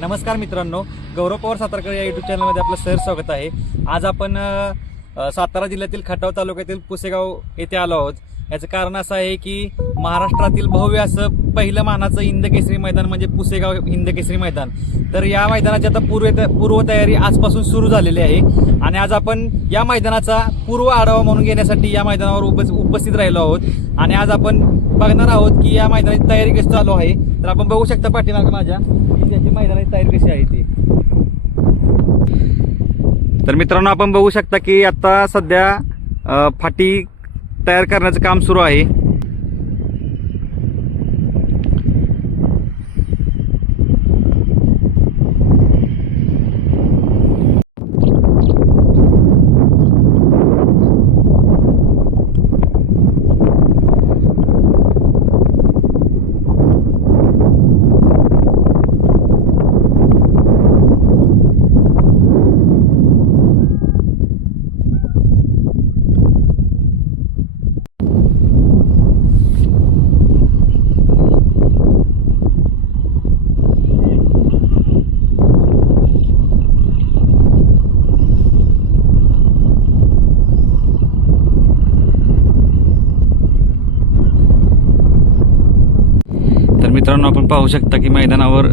नमस्कार मित्रांनो गौरव पवार सातारकर या युट्यूब चॅनलमध्ये आपलं सर स्वागत आहे. आज आपण सातारा जिल्ह्यातील खटाव तालुक्यातील पुसेगाव येथे आलो आहोत. याचं कारण असं आहे की महाराष्ट्रातील भव्य असं पहिलं मानाचं हिंदकेसरी मैदान म्हणजे पुसेगाव हिंदकेसरी मैदान. तर या मैदानाची आता पूर्व पूर्वतयारी आजपासून सुरू झालेली आहे. आणि आज आपण या मैदानाचा पूर्व आढावा म्हणून घेण्यासाठी या मैदानावर उप उपस्थित राहिलो आहोत. आणि आज आपण बघणार आहोत की या मैदानाची तयारी कशी चालू आहे. तर आपण बघू शकता पाठीमागे माझ्या. त्याची मैदानाची तयारी कशी आहे ती. तर मित्रांनो आपण बघू शकता की आता सध्या फाटी तयार करण्याचं काम सुरू आहे तर मित्रांनो आपण पाहू शकता की मैदानावर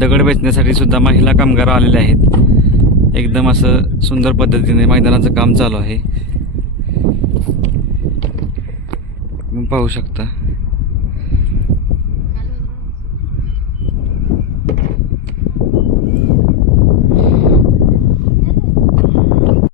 दगड वेचण्यासाठी सुद्धा महिला कामगार आलेले आहेत. एकदम असं सुंदर पद्धतीने मैदानाचं काम चालू आहे. पाहू शकता.